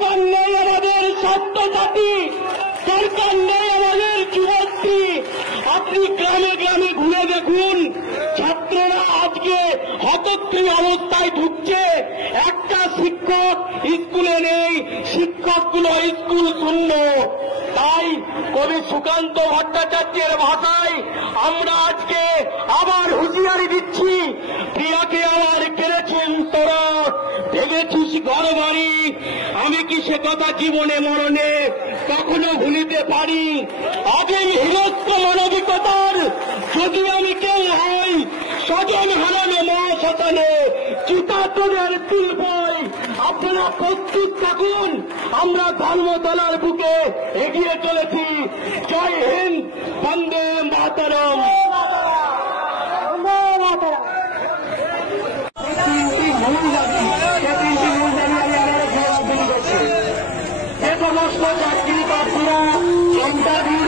দরকার নেই আমাদের ছাত্রছাত্রী, দরকার নেই আমাদের যুবতী। আপনি গ্রামে গ্রামে ঘুরে দেখুন, ছাত্ররা আজকে হতশ্রী অবস্থায় ঢুকছে। একটা শিক্ষক স্কুলে নেই, শিক্ষকগুলো স্কুল শূন্য। তাই কবি সুকান্ত ভট্টাচার্যের ভাষায় আমরা আজকে আবার হুঁশিয়ারি দিচ্ছি, প্রিয়াকে আবার কেড়েছেন তোরা, ভেবেছিস ঘর বাড়ি। আমি কি সে কথা জীবনে মরণে কখনো ভুলিতে পারি? আগে হিরস্ত মানবিকতার যদি আমি কেউ হই, স্বজন হারানো মহাশ্মশানে চিতা তোদের তুলবই। আপনারা প্রস্তুত থাকুন, আমরা ধর্মতলার বুকে এগিয়ে চলেছি। জয় হিন্দ, বন্দে মাতরম। যে সমস্ত চাকরি প্রার্থীরা ইন্টারভিউ